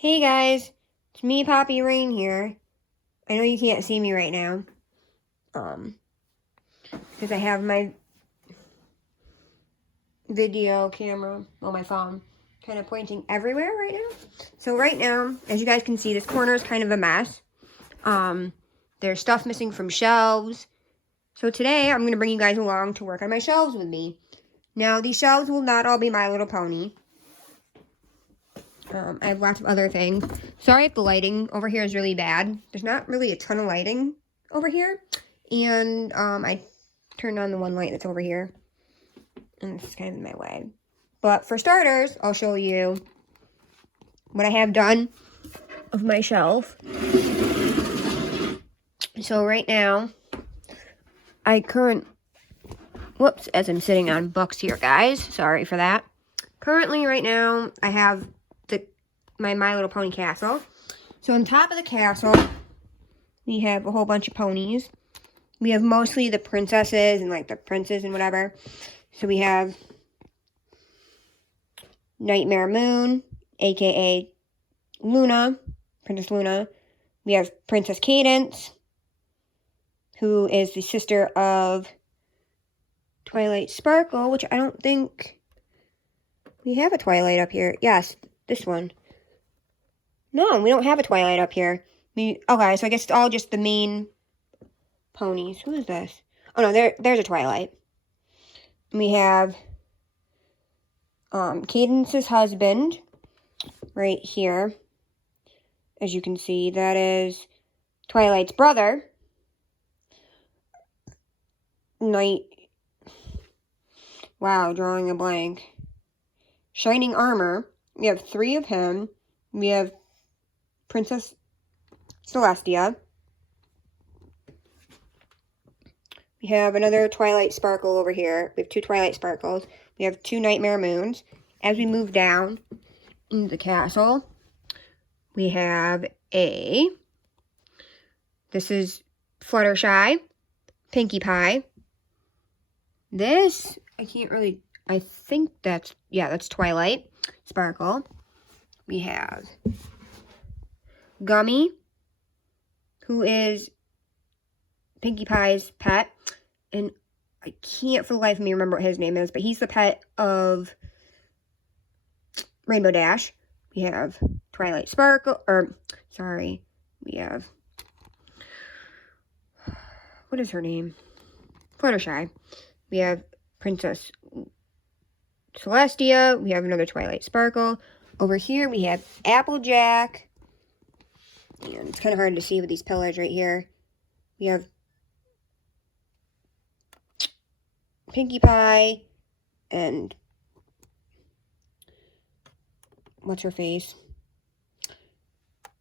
Hey guys, it's me, Poppy Rain here. I know you can't see me right now, because I have my video camera on my phone kind of pointing everywhere right now. So right now, as you guys can see, this corner is kind of a mess. There's stuff missing from shelves. So today, I'm going to bring you guys along to work on my shelves with me. Now, these shelves will not all be My Little Pony. I have lots of other things. Sorry if the lighting over here is really bad. There's not really a ton of lighting over here. And I turned on the one light that's over here. And it's kind of in my way. But for starters, I'll show you what I have done of my shelf. So right now, whoops, as I'm sitting on books here, guys. Sorry for that. Currently, right now, I have my Little Pony castle. So on top of the castle, we have a whole bunch of ponies. We have mostly the princesses and like the princes and whatever. So we have Nightmare Moon, aka Luna, Princess Luna. We have Princess Cadance, who is the sister of Twilight Sparkle, which I don't think we have a Twilight up here. Yes, this one. No, we don't have a Twilight up here. Okay, so I guess it's all just the main ponies. Who is this? Oh no, there's a Twilight. We have Cadance's husband right here. As you can see, that is Twilight's brother. Wow, drawing a blank. Shining Armor. We have 3 of him. We have Princess Celestia. We have another Twilight Sparkle over here. We have 2 Twilight Sparkles. We have 2 Nightmare Moons. As we move down into the castle, we have this is Fluttershy, Pinkie Pie. This, I think that's Twilight Sparkle. We have Gummy, who is Pinkie Pie's pet, and I can't for the life of me remember what his name is, but he's the pet of Rainbow Dash. We have Twilight Sparkle, we have, what is her name? Fluttershy. We have Princess Celestia. We have another Twilight Sparkle. Over here, we have Applejack. And it's kind of hard to see with these pillars right here. We have Pinkie Pie and what's her face?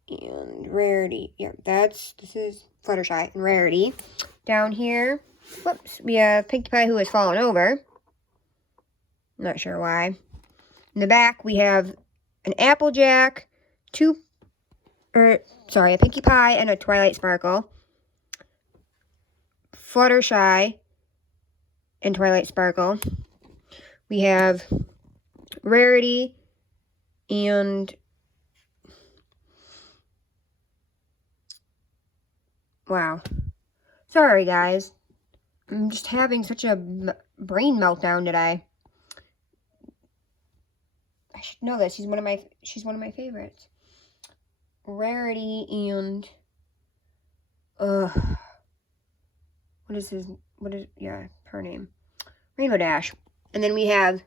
And Rarity. Yeah, this is Fluttershy and Rarity. Down here, whoops, we have Pinkie Pie who has fallen over. Not sure why. In the back, we have an Applejack, a Pinkie Pie and a Twilight Sparkle. Fluttershy and Twilight Sparkle. We have Rarity and wow. Sorry guys. I'm just having such a brain meltdown today. I should know this. She's one of my favorites. Rarity and her name? Rainbow Dash. And then we have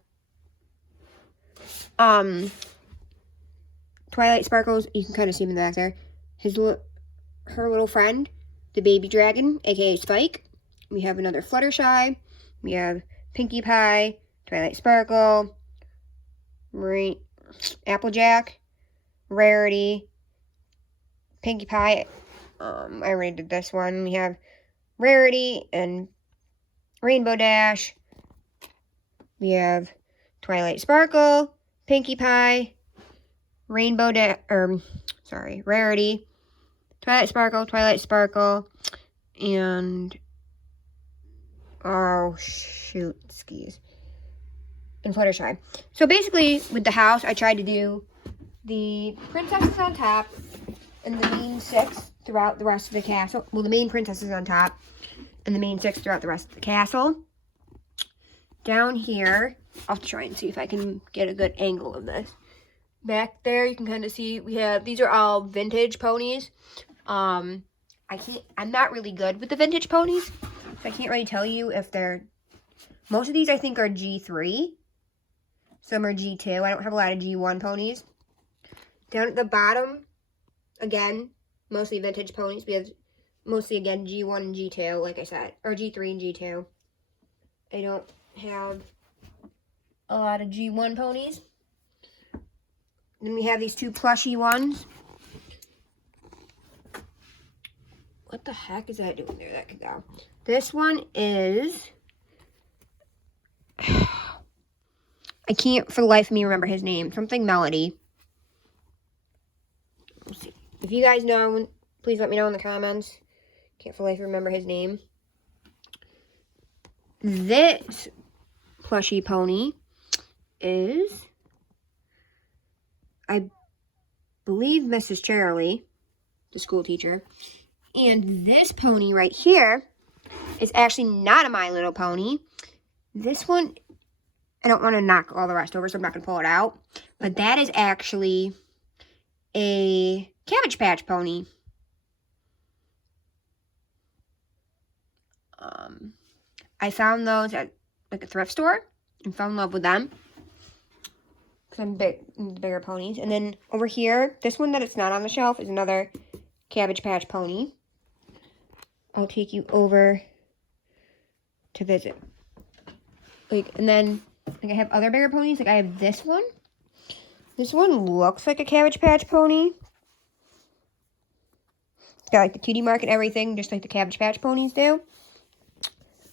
Twilight Sparkles, you can kind of see him in the back there. Her little friend, the baby dragon, aka Spike. We have another Fluttershy. We have Pinkie Pie, Twilight Sparkle, Applejack, Rarity, Pinkie Pie. I already did this one. We have Rarity and Rainbow Dash. We have Twilight Sparkle, Pinkie Pie, Rarity, Twilight Sparkle, and oh shoot, skis. And Fluttershy. So basically, with the house, I tried to do the princess is on top, and the main six throughout the rest of the castle. Well, the main princess is on top, and the main six throughout the rest of the castle. Down here, I'll try and see if I can get a good angle of this. Back there, you can kind of see we have, these are all vintage ponies. I'm not really good with the vintage ponies, so I can't really tell you if they're, most of these I think are G3. Some are G2. I don't have a lot of G1 ponies. Down at the bottom, again, mostly vintage ponies. We have mostly, again, G1 and G2, like I said, or G3 and G2. I don't have a lot of G1 ponies. Then we have these two plushy ones. What the heck is that doing there? That could go. This one is, I can't for the life of me remember his name. Something Melody. Let's see. If you guys know, please let me know in the comments. Can't for the life remember his name. This plushie pony is, I believe, Mrs. Charlie, the school teacher. And this pony right here is actually not a My Little Pony. This one, I don't want to knock all the rest over, so I'm not going to pull it out. But that is actually a Cabbage Patch pony. I found those at like a thrift store and fell in love with them. Because I'm big into bigger ponies. And then over here, this one that it's not on the shelf is another Cabbage Patch pony. I'll take you over to visit. And then I have other bigger ponies. I have this one. This one looks like a Cabbage Patch pony. It's got the cutie mark and everything, just like the Cabbage Patch ponies do.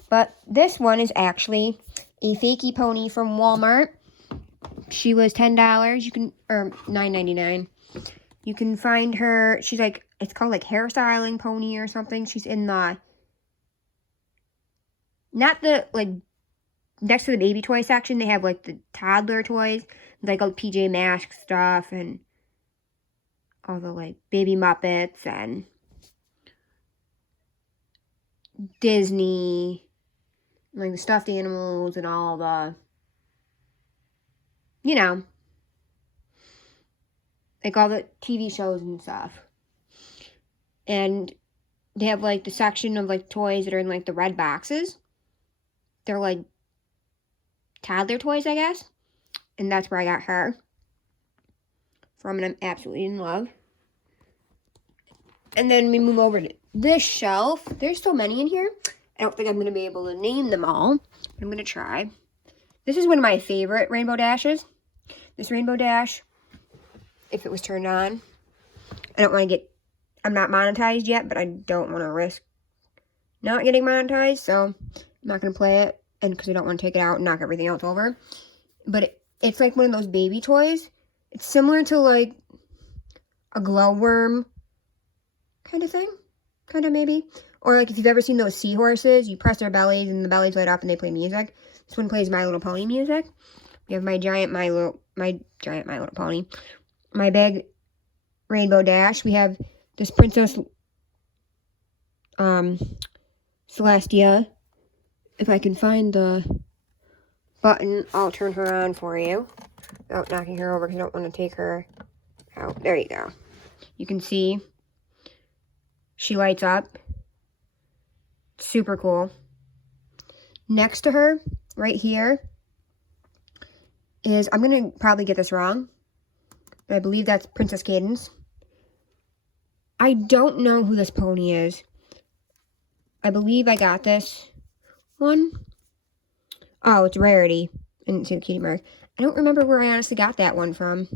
But this one is actually a fakey pony from Walmart. She was $10. You can, or $9.99. You can find her. She's like, it's called like hairstyling pony or something. She's in the, not the like next to the baby toy section. They have like the toddler toys, like all PJ Masks stuff and all the like baby Muppets and Disney, like the stuffed animals and all the, you know, like all the TV shows and stuff. And they have like the section of like toys that are in like the red boxes. They're like toddler toys, I guess. And that's where I got her from, and I'm absolutely in love. And then we move over to this shelf. There's so many in here. I don't think I'm going to be able to name them all. But I'm going to try. This is one of my favorite Rainbow Dashes. This Rainbow Dash, if it was turned on, I don't want to get, I'm not monetized yet, but I don't want to risk not getting monetized, so I'm not going to play it, and because I don't want to take it out and knock everything else over. But it's like one of those baby toys. It's similar to like a glowworm kind of thing, kind of maybe. Or like if you've ever seen those seahorses, you press their bellies and the bellies light up and they play music. This one plays My Little Pony music. We have my giant My Little Pony. My big Rainbow Dash. We have this Princess Celestia. If I can find the button, I'll turn her on for you without knocking her over because I don't want to take her out. There you go. You can see she lights up. Super cool. Next to her, right here, is, I'm going to probably get this wrong, but I believe that's Princess Cadance. I don't know who this pony is. I believe I got this one. Oh, it's Rarity. I didn't see the cutie mark. I don't remember where I honestly got that one from.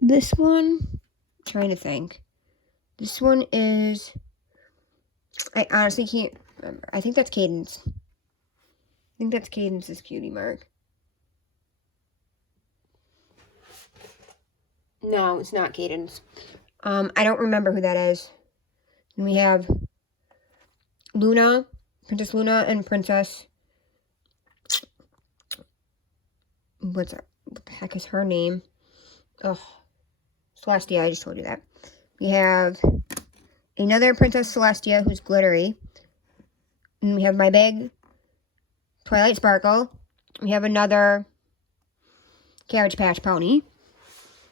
This one, I'm trying to think. This one is, I honestly can't remember. I think that's Cadance. I think that's Cadance's cutie mark. No, it's not Cadance. I don't remember who that is. And we have Luna, Princess Luna, and Princess, what the heck is her name? Oh, Celestia, I just told you that. We have another Princess Celestia who's glittery. And we have my big Twilight Sparkle. We have another Cabbage Patch Pony.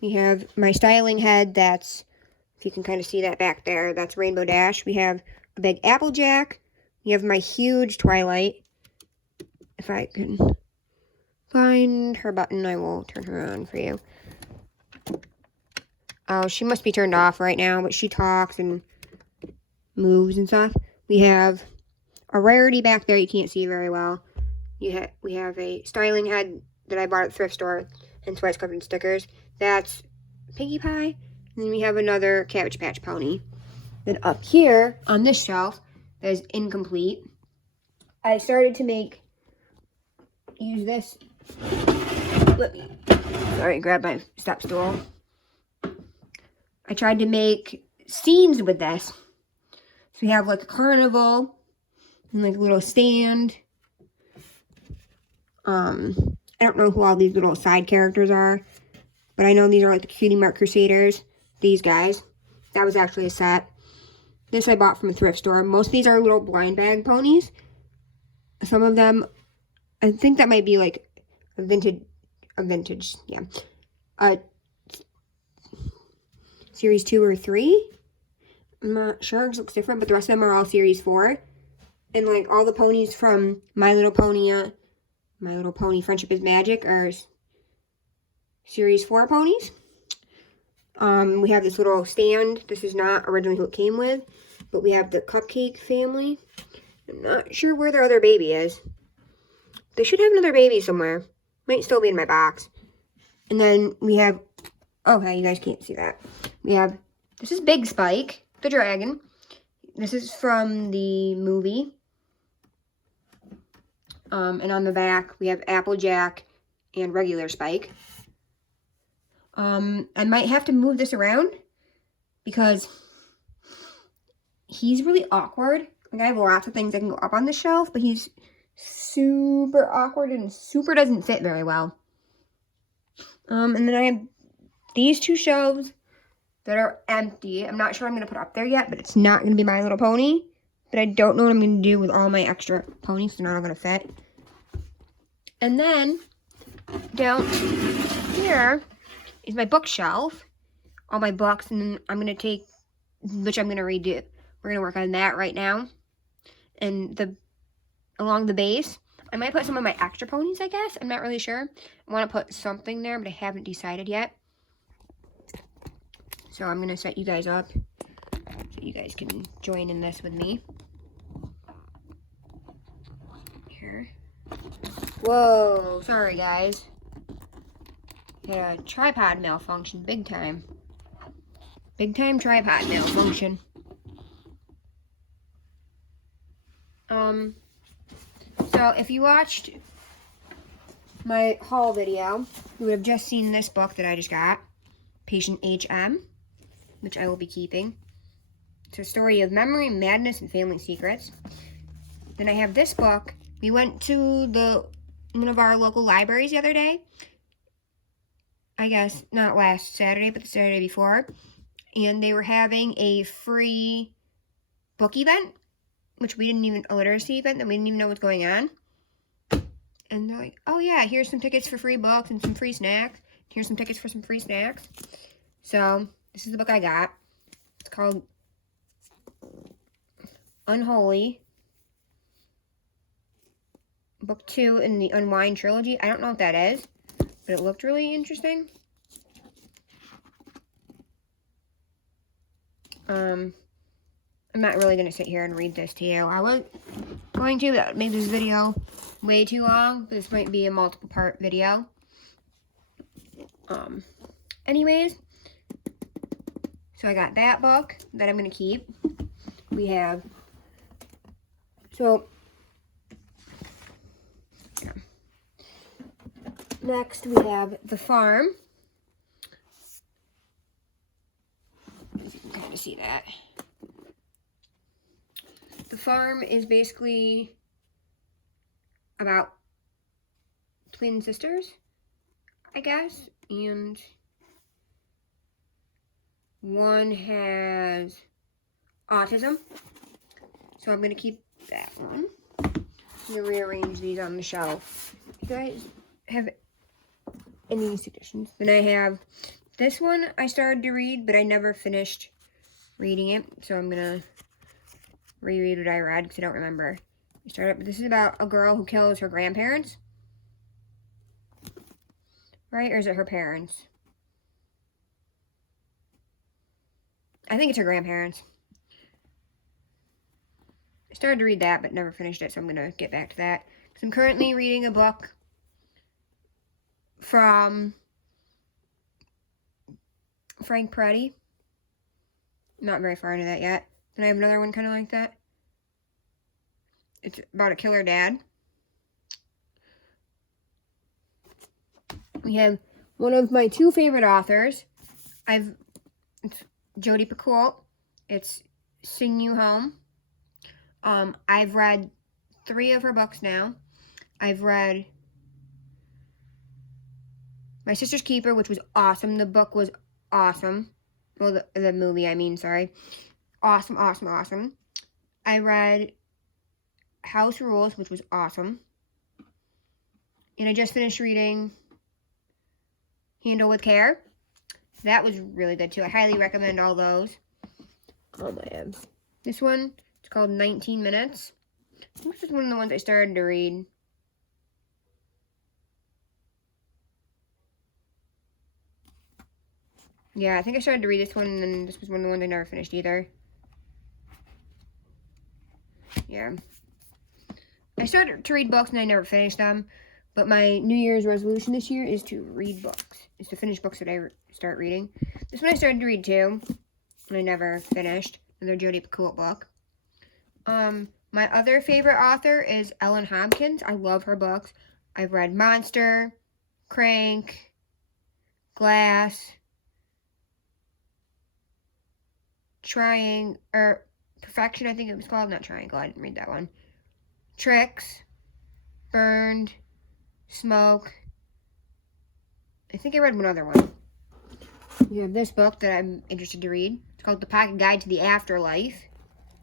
We have my styling head that's, if you can kind of see that back there, that's Rainbow Dash. We have a big Applejack. We have my huge Twilight. If I can find her button, I will turn her on for you. Oh, she must be turned off right now, but she talks and moves and stuff. We have a Rarity back there you can't see very well. We have a styling head that I bought at the thrift store, and so it's covered in stickers. That's Pinkie Pie. And then we have another Cabbage Patch Pony. Then up here on this shelf that is incomplete, I started to use this. Sorry, grab my step stool. I tried to make scenes with this. So we have like a carnival and like a little stand. I don't know who all these little side characters are, but I know these are like the Cutie Mark Crusaders. These guys. That was actually a set. This I bought from a thrift store. Most of these are little blind bag ponies. Some of them, I think that might be like a vintage, yeah. Series 2 or 3. I'm not sure, it looks different, but the rest of them are all Series 4. And like all the ponies from My Little Pony Friendship is Magic are Series 4 ponies. We have this little stand. This is not originally who it came with, but we have the Cupcake family. I'm not sure where their other baby is. They should have another baby somewhere. Might still be in my box. And then we have, okay, you guys can't see that. We have, this is Big Spike, the dragon. This is from the movie. And on the back, we have Applejack and regular Spike. I might have to move this around because he's really awkward. Like, I have lots of things that can go up on the shelf, but he's super awkward and super doesn't fit very well. And then I have these two shelves that are empty. I'm not sure I'm going to put up there yet, but it's not going to be My Little Pony. But I don't know what I'm going to do with all my extra ponies. They're not all going to fit. And then down here is my bookshelf. All my books, and then I'm going to take, which I'm going to redo. We're going to work on that right now. And along the base, I might put some of my extra ponies, I guess. I'm not really sure. I want to put something there, but I haven't decided yet. So I'm going to set you guys up so you guys can join in this with me. Here. Whoa, sorry guys. Had a tripod malfunction, big time. Big time tripod malfunction. So if you watched my haul video, you would have just seen this book that I just got, Patient HM, which I will be keeping. It's a story of memory, madness, and family secrets. Then I have this book. We went to one of our local libraries the other day. I guess not last Saturday, but the Saturday before. And they were having a free book event, which we didn't even, a literacy event that we didn't even know what's going on. And they're like, oh yeah, here's some tickets for free books and some free snacks. Here's some tickets for some free snacks. So, this is the book I got. It's called Unholy. Book 2 in the Unwind trilogy. I don't know what that is, but it looked really interesting. I'm not really going to sit here and read this to you. I was going to, that would make this video way too long. This might be a multiple part video. Anyways, so I got that book that I'm going to keep. We have, next we have The Farm. You can kind of see that. The Farm is basically about twin sisters, I guess, and One has autism. So I'm going to keep that one. I'm going to rearrange these on the shelf. You guys have any suggestions? Then I have this one I started to read, but I never finished reading it. So I'm going to reread what I read because I don't remember. This is about a girl who kills her grandparents. Right? Or is it her parents? I think it's her grandparents. I started to read that, but never finished it, so I'm going to get back to that. So I'm currently reading a book from Frank Peretti. Not very far into that yet. Then I have another one kind of like that. It's about a killer dad. We have one of my two favorite authors. It's Jodi Picoult. It's Sing You Home. I've read 3 of her books now. I've read My Sister's Keeper, which was awesome. The book was awesome. Well, the movie, I mean, sorry. Awesome, awesome, awesome. I read House Rules, which was awesome. And I just finished reading Handle with Care. That was really good, too. I highly recommend all those. Oh, my abs. This one, it's called 19 Minutes. This is one of the ones I started to read. Yeah, I think I started to read this one, and then this was one of the ones I never finished either. Yeah. I started to read books, and I never finished them. But my New Year's resolution this year is to read books. Is to finish books that I start reading. This one I started to read, too. And I never finished. Another Jodi Picoult book. My other favorite author is Ellen Hopkins. I love her books. I've read Monster, Crank, Glass, Perfection, I think it was called. Not Triangle, I didn't read that one. Tricks, Burned, Smoke. I think I read one other one. We have this book that I'm interested to read. It's called The Pocket Guide to the Afterlife.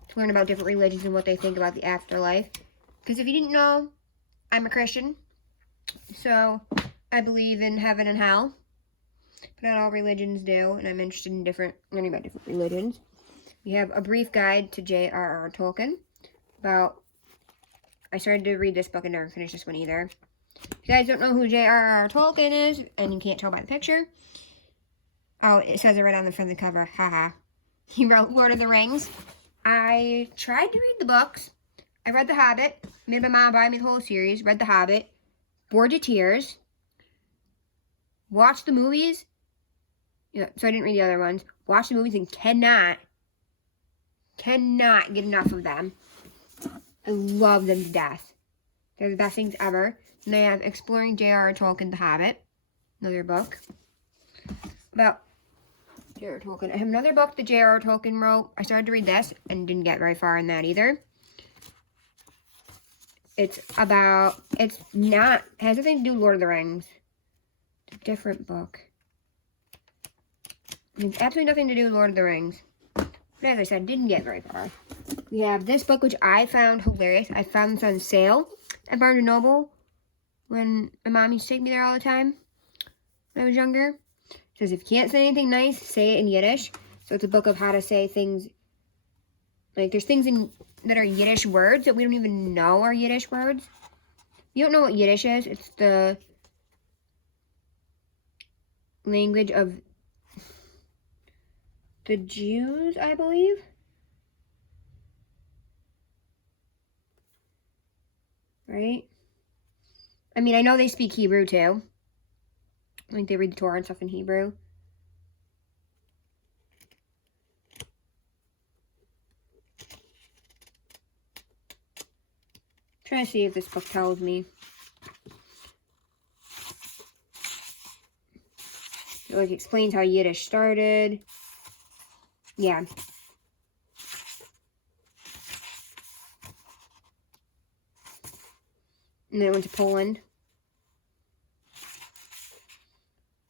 To learn about different religions and what they think about the afterlife. Because if you didn't know, I'm a Christian. So I believe in heaven and hell. But not all religions do. And I'm interested in learning about different religions. We have A Brief Guide to J.R.R. Tolkien. I started to read this book and never finished this one either. If you guys don't know who J.R.R. Tolkien is, and you can't tell by the picture. Oh, it says it right on the front of the cover. Haha. He wrote Lord of the Rings. I tried to read the books. I read The Hobbit. Made my mom buy me the whole series. Read The Hobbit. Bored to tears. Watched the movies. Yeah, so I didn't read the other ones. Watched the movies and cannot get enough of them. I love them to death. They're the best things ever. And I have Exploring J.R.R. Tolkien, The Hobbit. Another book about J.R.R. Tolkien. I have another book that J.R.R. Tolkien wrote. I started to read this and didn't get very far in that either. Has nothing to do with Lord of the Rings. It's a different book. It has absolutely nothing to do with Lord of the Rings. But as I said, didn't get very far. We have this book, which I found hilarious. I found this on sale at Barnes & Noble when my mom used to take me there all the time when I was younger. It says, if you can't say anything nice, say it in Yiddish. So it's a book of how to say things. Like, there's things that are Yiddish words that we don't even know are Yiddish words. You don't know what Yiddish is. It's the language of the Jews, I believe. Right? I mean, I know they speak Hebrew, too. I think they read the Torah and stuff in Hebrew. I'm trying to see if this book tells me. It, like, explains how Yiddish started. Yeah. And then it went to Poland.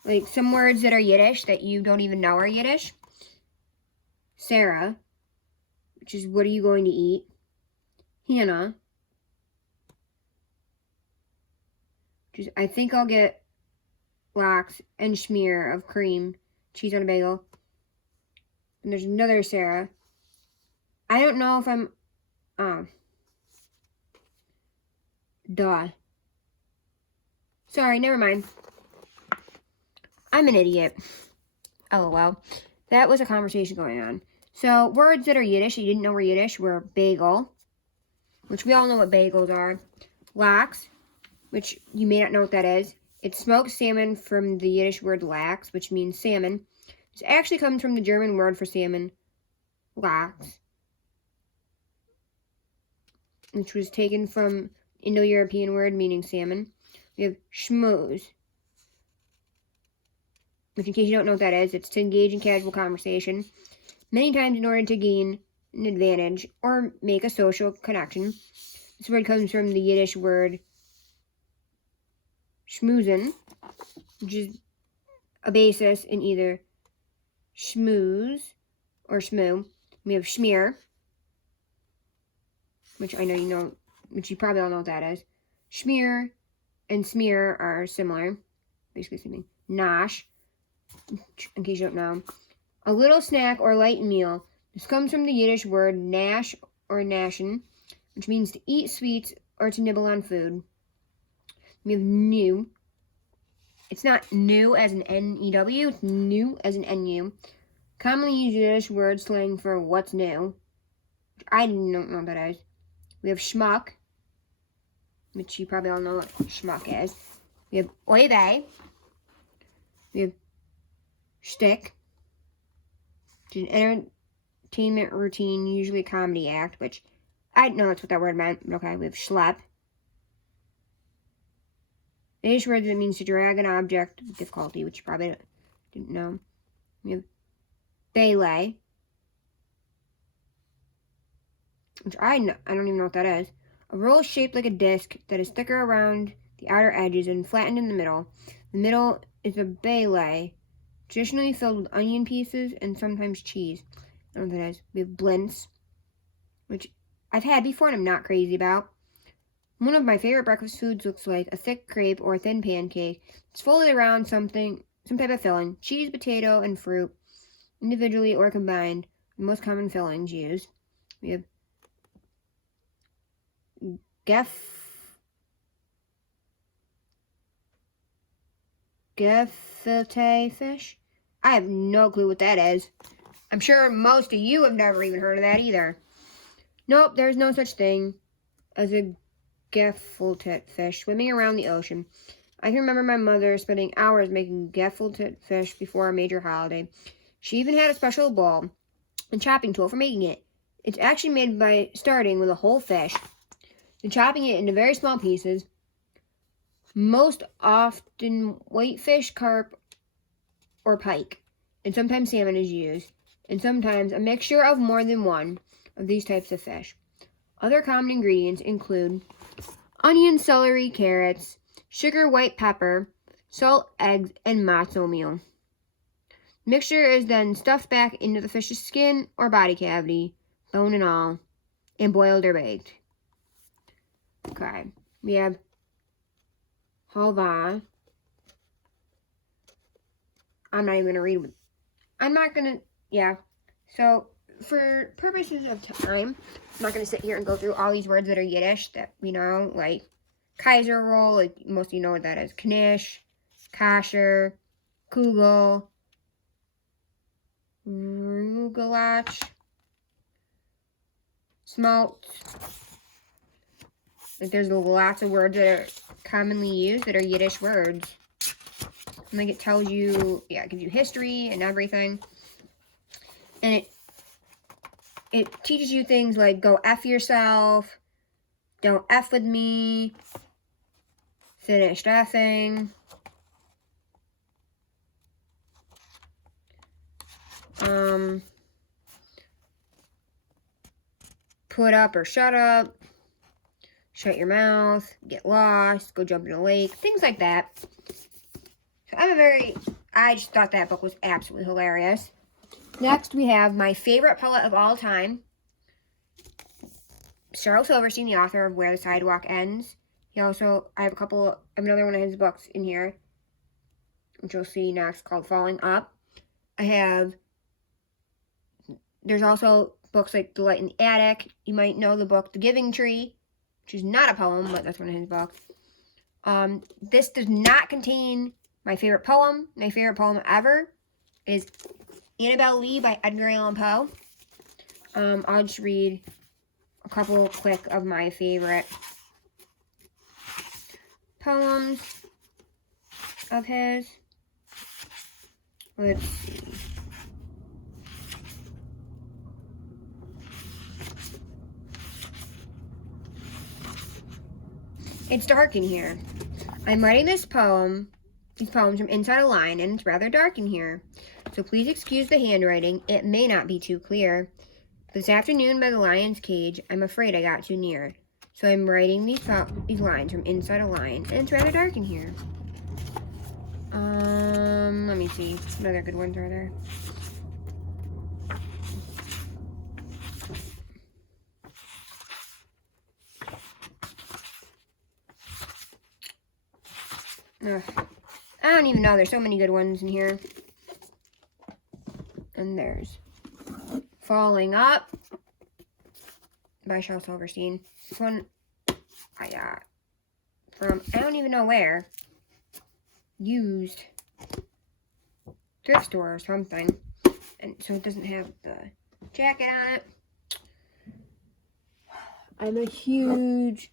Like, some words that are Yiddish that you don't even know are Yiddish. Sarah, which is what are you going to eat? Hannah, which is I think I'll get lox and schmear of cream cheese on a bagel. And there's another Sarah. I don't know if I'm duh. Sorry, never mind. I'm an idiot. LOL. That was a conversation going on. So, words that are Yiddish, you didn't know were Yiddish, were bagel, which we all know what bagels are. Lax, which you may not know what that is. It's smoked salmon from the Yiddish word lax, which means salmon. This actually comes from the German word for salmon, lax, which was taken from Indo-European word meaning salmon. We have schmooze, which in case you don't know what that is, it's to engage in casual conversation, many times in order to gain an advantage or make a social connection. This word comes from the Yiddish word schmoozen, which is a basis in either schmooze or schmoo. We have schmear, which I know you know, which you probably all know what that is. Schmear and smear are similar, basically the same thing. Nosh, in case you don't know. A little snack or light meal. This comes from the Yiddish word nash or nashen, which means to eat sweets or to nibble on food. We have new. It's not new as an N-E-W, it's new as an N-U. Commonly used Yiddish word slang for what's new. I don't know what that is. We have schmuck, which you probably all know what schmuck is. We have oy vey. We have shtick, which is an entertainment routine, usually a comedy act, which I didn't know that's what that word meant, but okay. We have schlep. The Yiddish word that means to drag an object with difficulty, which you probably didn't know. We have belay, which I don't even know what that is. A roll shaped like a disc that is thicker around the outer edges and flattened in the middle. The middle is a belay, traditionally filled with onion pieces and sometimes cheese. I don't know what that is. We have blintz, which I've had before and I'm not crazy about. One of my favorite breakfast foods looks like a thick crepe or a thin pancake. It's folded around some type of filling. Cheese, potato, and fruit, individually or combined, the most common fillings used. We have gefilte fish. I have no clue what that is. I'm sure most of you have never even heard of that either. Nope, there's no such thing as a gefilte fish swimming around the ocean. I can remember my mother spending hours making gefilte fish before a major holiday. She even had a special bowl and chopping tool for making it. It's actually made by starting with a whole fish, then chopping it into very small pieces. Most often whitefish, carp, or pike, and sometimes salmon is used, and sometimes a mixture of more than one of these types of fish. Other common ingredients include onion, celery, carrots, sugar, white pepper, salt, eggs, and matzo meal. Mixture is then stuffed back into the fish's skin or body cavity, bone and all, and boiled or baked. Okay, we have halva. I'm not even going to read. So, for purposes of time, I'm not going to sit here and go through all these words that are Yiddish that we know, like Kaiser roll, like most of you know what that is. Knish, kasher, kugel, rugelach, smalt. Like there's lots of words that are commonly used that are Yiddish words. And like it tells you, it gives you history and everything. And it teaches you things like go F yourself, don't F with me, finished effing, put up or shut up, shut your mouth, get lost, go jump in a lake, things like that. So I just thought that book was absolutely hilarious. Next, we have my favorite poet of all time, Charles Silverstein, the author of Where the Sidewalk Ends. I have another one of his books in here, which you'll see next, called Falling Up. There's also books like The Light in the Attic. You might know the book The Giving Tree, which is not a poem, but that's one of his books. This does not contain my favorite poem. My favorite poem ever is Annabel Lee by Edgar Allan Poe. I'll just read a couple quick of my favorite poems of his. Let's see. It's dark in here. I'm writing these poems from inside a line, and it's rather dark in here. So please excuse the handwriting. It may not be too clear. This afternoon by the lion's cage, I'm afraid I got too near. So I'm writing these lines from inside a line, and it's rather dark in here. Let me see. What other good ones are there? I don't even know. There's so many good ones in here. And there's Falling Up by Charles Silverstein. This one I got from, I don't even know where, used thrift store or something. And so it doesn't have the jacket on it. I'm a huge,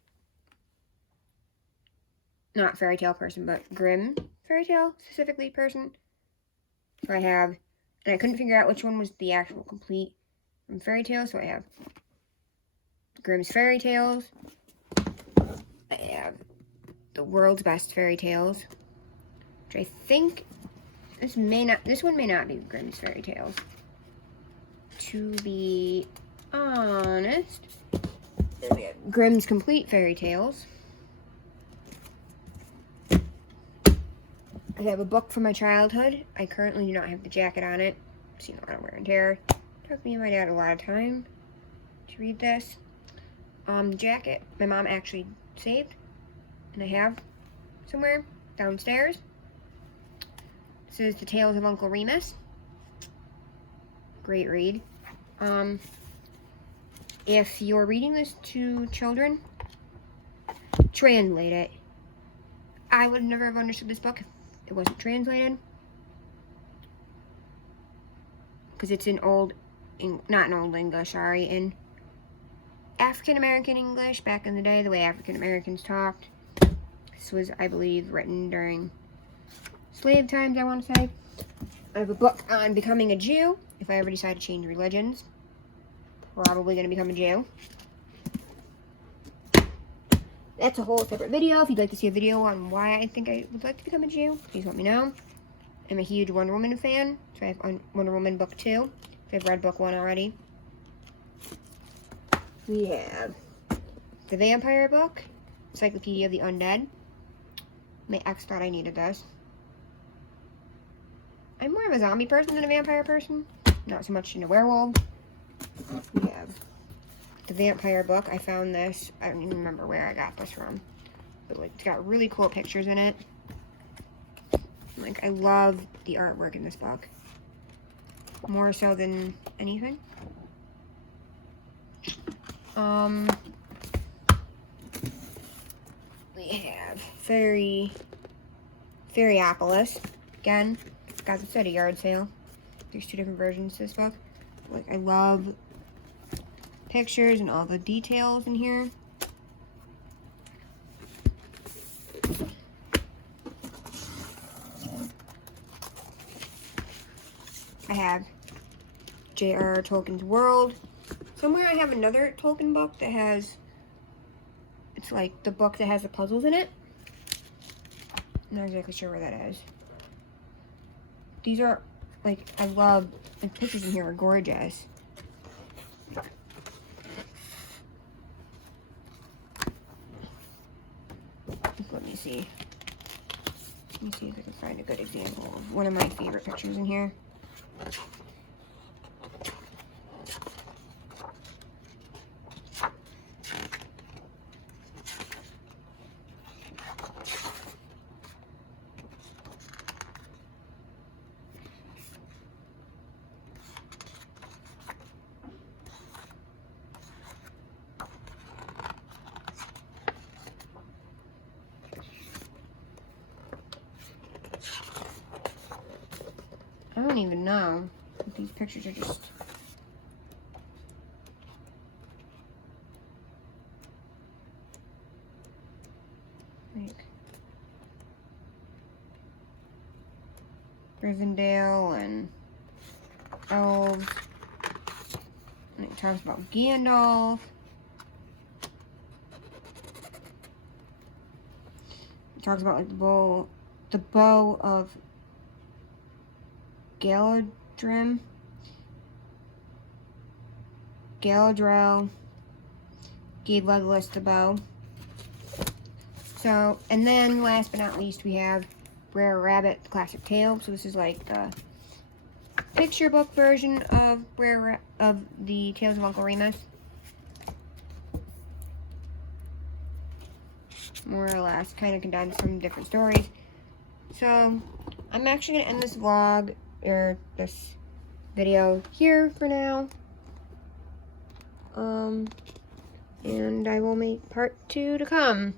not fairy tale person, but Grimm fairy tale specifically person. So I have, and I couldn't figure out which one was the actual complete fairy tale, so I have Grimm's Fairy Tales. I have The World's Best Fairy Tales, which I think this one may not be Grimm's Fairy Tales. To be honest, then we have Grimm's Complete Fairy Tales. I have a book from my childhood. I currently do not have the jacket on it. I've seen a lot of wear and tear. It took me and my dad a lot of time to read this. The jacket my mom actually saved, and I have somewhere downstairs. This is The Tales of Uncle Remus. Great read. If you're reading this to children, translate it. I would never have understood this book if it wasn't translated, because it's in not in Old English, sorry, in African American English back in the day, the way African Americans talked. This was, I believe, written during slave times, I want to say. I have a book on becoming a Jew, if I ever decide to change religions. Probably going to become a Jew. That's a whole separate video. If you'd like to see a video on why I think I would like to become a Jew, please let me know. I'm a huge Wonder Woman fan, so I have Wonder Woman book 2. I've read book 1 already. We have the vampire book, Encyclopedia of the Undead. My ex thought I needed this. I'm more of a zombie person than a vampire person. Not so much into werewolf. We have the vampire book. I found this. I don't even remember where I got this from. But like, it's got really cool pictures in it. Like, I love the artwork in this book. More so than anything. We have Fairyopolis. Again, got this at a yard sale. There's 2 different versions of this book. Like, I love pictures and all the details in here. I have J.R.R. Tolkien's World. Somewhere I have another Tolkien book that has, it's like the book that has the puzzles in it. I'm not exactly sure where that is. These are, like, I love, the pictures in here are gorgeous. Let me see. Let me see if I can find a good example of one of my favorite pictures in here. I don't even know. These pictures are just... like... Rivendell and elves. And it talks about Gandalf. It talks about like the bow of Galadrim. Galadriel gave Legolas the bow. So, and then last but not least, we have Brer Rabbit Classic Tale. So this is like the picture book version of of the Tales of Uncle Remus. More or less, kind of condensed from different stories. So, I'm actually going to end this vlog, or this video here for now. And I will make part 2 to come.